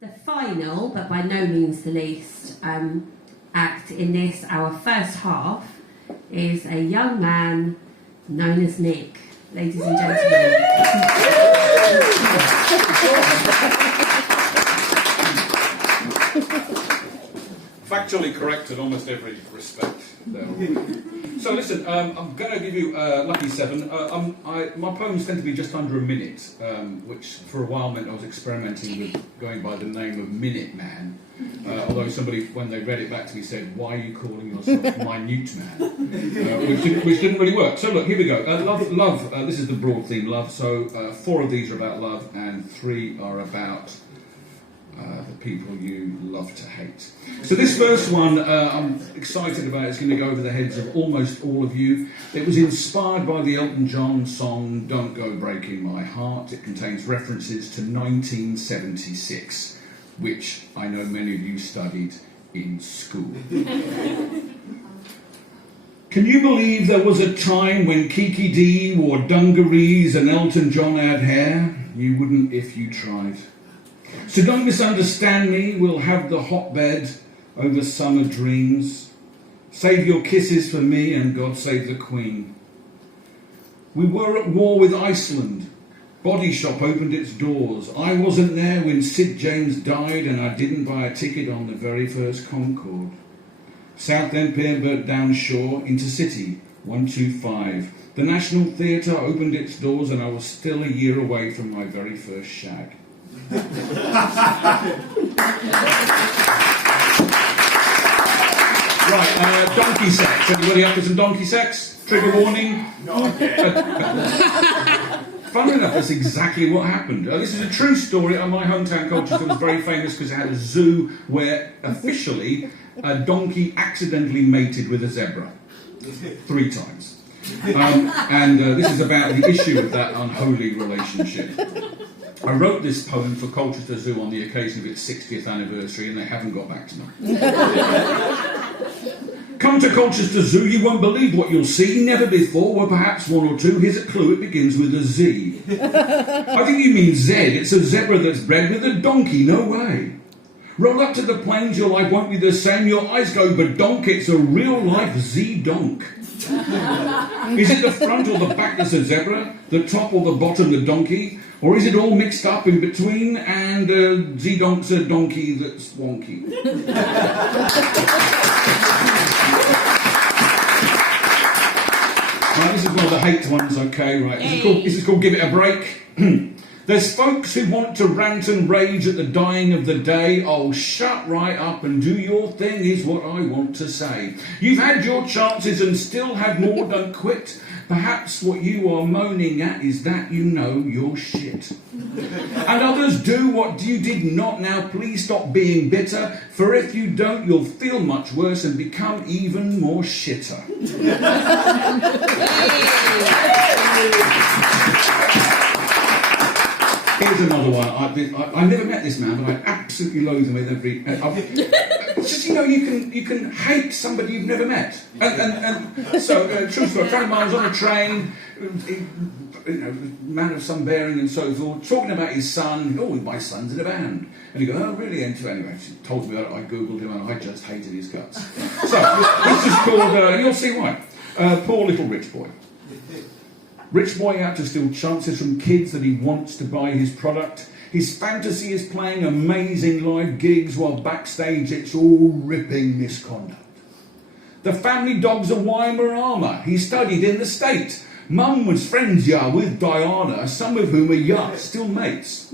The final, but by no means the least, act in this, our first half, is a young man known as Nick. Ladies and gentlemen. Factually correct in almost every respect. So listen, I'm going to give you lucky 7. My poems tend to be just under a minute, which for a while meant I was experimenting with going by the name of Minute Man. Although somebody, when they read it back to me, said, "Why are you calling yourself Minute Man?" Which didn't really work. So look, here we go. Love. This is the broad theme, love. So 4 of these are about love, and 3 are about the people you love to hate. So this first one I'm excited about. It's going to go over the heads of almost all of you. It was inspired by the Elton John song "Don't Go Breaking My Heart." It contains references to 1976, which I know many of you studied in school. Can you believe there was a time when Kiki Dee wore dungarees and Elton John had hair? You wouldn't if you tried. So don't misunderstand me, we'll have the hotbed over summer dreams. Save your kisses for me and God save the Queen. We were at war with Iceland. Body Shop opened its doors. I wasn't there when Sid James died and I didn't buy a ticket on the very first Concorde. Southend Pier burnt down shore, Intercity, 125. The National Theatre opened its doors and I was still a year away from my very first shag. Right, donkey sex. Anybody up for some donkey sex? Trigger warning? Not again. Funnily enough, that's exactly what happened. This is a true story. My hometown Colchester was very famous because it had a zoo where officially a donkey accidentally mated with a zebra 3 times. This is about the issue of that unholy relationship. I wrote this poem for Colchester Zoo on the occasion of its 60th anniversary, and they haven't got back to me. Come to Colchester Zoo, you won't believe what you'll see. Never before were perhaps 1 or 2. Here's a clue, it begins with a Z. I think you mean Z. It's a zebra that's bred with a donkey, no way. Roll up to the plains, your life won't be the same. Your eyes go badonk, it's a real-life Z-donk. Is it the front or the back that's a zebra? The top or the bottom the donkey? Or is it all mixed up in between and Z-donk's a donkey that's wonky? Right, this is one of the hate ones, okay, right. This is called Give It a Break. There's folks who want to rant and rage at the dying of the day. Oh, shut right up and do your thing is what I want to say. You've had your chances and still have more, don't quit. Perhaps what you are moaning at is that you know you're shit. And others do what you did not. Now please stop being bitter, for if you don't you'll feel much worse and become even more shitter. Here's another one. I never met this man, but I absolutely loathe him with every. It's just, you can hate somebody you've never met. And so, true story. A friend of mine was on a train, man of some bearing and so forth, talking about his son. Oh, my son's in a band. And he goes, oh, really? Anyway, she told me about it. I googled him and I just hated his guts. So this is called. You'll see why. Poor little rich boy. Rich boy out to steal chances from kids that he wants to buy his product. His fantasy is playing amazing live gigs while backstage it's all ripping misconduct. The family dog's a Weimaraner. He studied in the state. Mum was friends, with Diana, some of whom are still mates.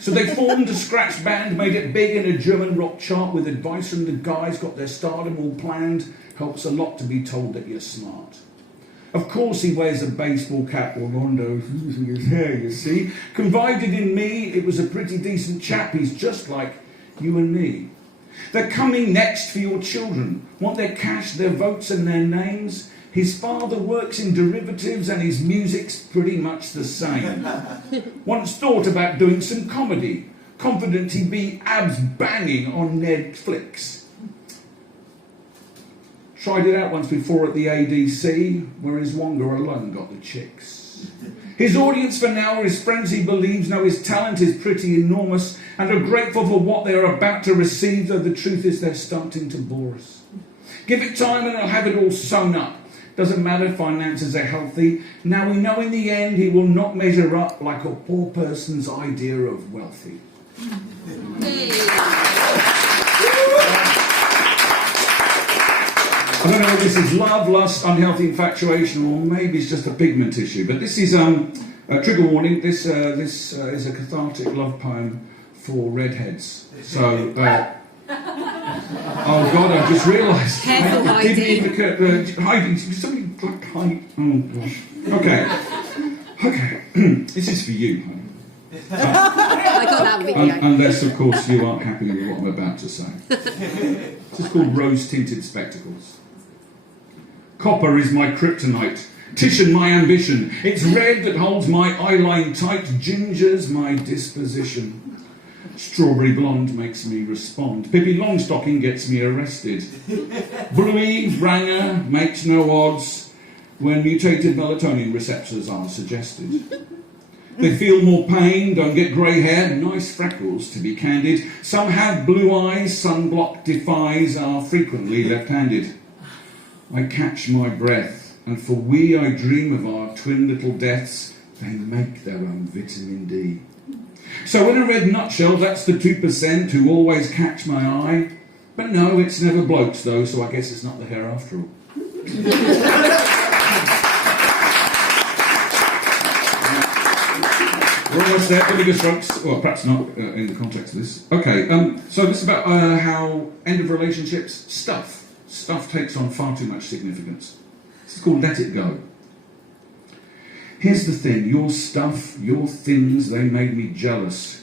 So they formed a scratch band, made it big in a German rock chart with advice from the guys, got their stardom all planned. Helps a lot to be told that you're smart. Of course he wears a baseball cap or rondo using his hair, you see. Confided in me, it was a pretty decent chap. He's just like you and me. They're coming next for your children. Want their cash, their votes and their names. His father works in derivatives and his music's pretty much the same. Once thought about doing some comedy. Confident he'd be abs banging on Netflix. Tried it out once before at the ADC, where his Wonga alone got the chicks. His audience for now are his friends he believes know his talent is pretty enormous, and are grateful for what they are about to receive, though the truth is they're starting to bore us. Give it time and they'll have it all sewn up. Doesn't matter if finances are healthy. Now we know in the end he will not measure up like a poor person's idea of wealthy. I don't know if this is love, lust, unhealthy infatuation, or maybe it's just a pigment issue. But this is a trigger warning. This is a cathartic love poem for redheads. So, oh God, I just realised. Careful hiding. Somebody like hide. Oh gosh. Okay. This is for you, honey. I got that video. Unless, of course, you aren't happy with what I'm about to say. This is called Rose-tinted spectacles. Copper is my kryptonite, Titian my ambition. It's red that holds my eyeline tight, ginger's my disposition. Strawberry blonde makes me respond. Pippi Longstocking gets me arrested. Bluey Ranger makes no odds when mutated melatonin receptors are suggested. They feel more pain, don't get grey hair, nice freckles to be candid. Some have blue eyes, sunblock defies, are frequently left-handed. I catch my breath, and for we I dream of our twin little deaths. They make their own vitamin D. So in a red nutshell, that's the 2% who always catch my eye. But no, it's never blokes though, so I guess it's not the hair after all. We're almost there, the bigger strokes. Well, perhaps not in the context of this. Okay, so this is about how end of relationships, stuff takes on far too much significance. This is called Let It Go. Here's the thing, your stuff, your things, they made me jealous.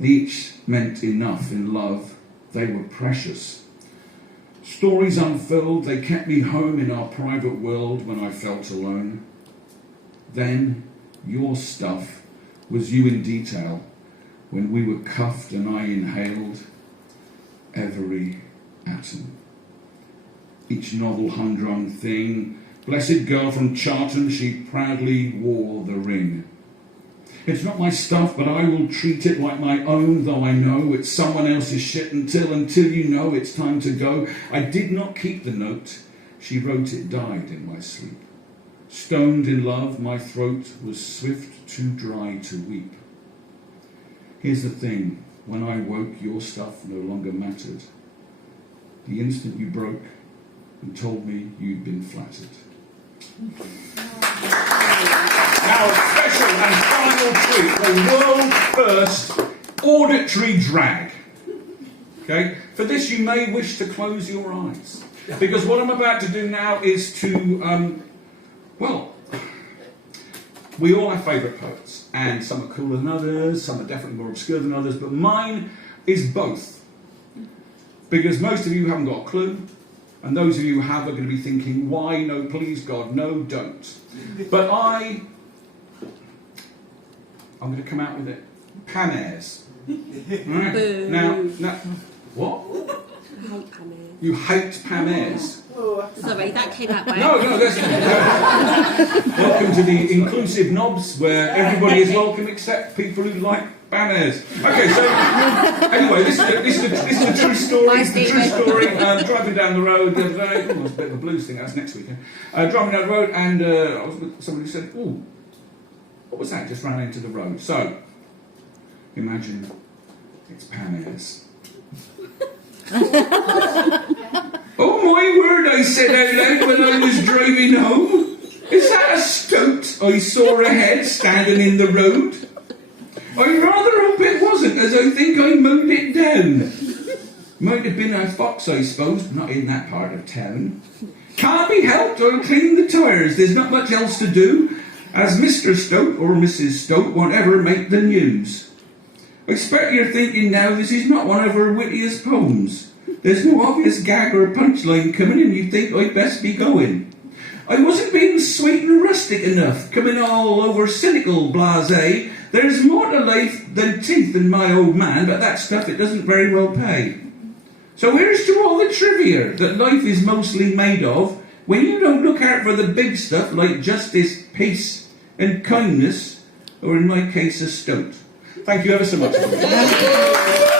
They each meant enough in love, they were precious. Stories unfilled, they kept me home in our private world when I felt alone. Then, your stuff was you in detail, when we were cuffed and I inhaled every atom. Each novel humdrum thing, blessed girl from Charlton, she proudly wore the ring. It's not my stuff, but I will treat it like my own, though I know it's someone else's shit until you know it's time to go. I did not keep the note. She wrote it died in my sleep. Stoned in love, my throat was swift too dry to weep. Here's the thing, when I woke, your stuff no longer mattered. The instant you broke and told me you'd been flattered. Now, special and final treat, the world's first auditory drag. Okay? For this, you may wish to close your eyes. Because what I'm about to do now is to, well, we all have favourite poets. And some are cooler than others, some are definitely more obscure than others, but mine is both. Because most of you haven't got a clue. And those of you who have are going to be thinking, why, no, please God, no, don't. But I'm going to come out with it. Pam Ayres. Right? Now, what? I hate Pam Ayres. You hate Pam Ayres? Sorry, that came out by No, that's welcome to the inclusive knobs, where everybody is welcome except people who like Pam Ayres. Okay, so anyway, this is a true story. It's the true story. Driving down the road the other day. Oh, it's a bit of a blues thing. That's next weekend. Driving down the road, and I was with somebody who said, "Oh, what was that?" Just ran into the road. So imagine it's Pam Ayres. Oh my word, I said out loud when I was driving home. Is that a stoat I saw ahead standing in the road? I rather hope it wasn't, as I think I mowed it down. Might have been a fox, I suppose, but not in that part of town. Can't be helped, I'll clean the tyres, there's not much else to do, as Mr. Stoat or Mrs. Stoat won't ever make the news. I expect you're thinking now this is not one of her wittiest poems. There's no obvious gag or punchline coming and you think I'd best be going. I wasn't being sweet and rustic enough, coming all over cynical blasé. There's more to life than teeth in my old man, but that stuff it doesn't very well pay. So here's to all the trivia that life is mostly made of when you don't look out for the big stuff like justice, peace and kindness, or in my case a stoat. Thank you ever so much.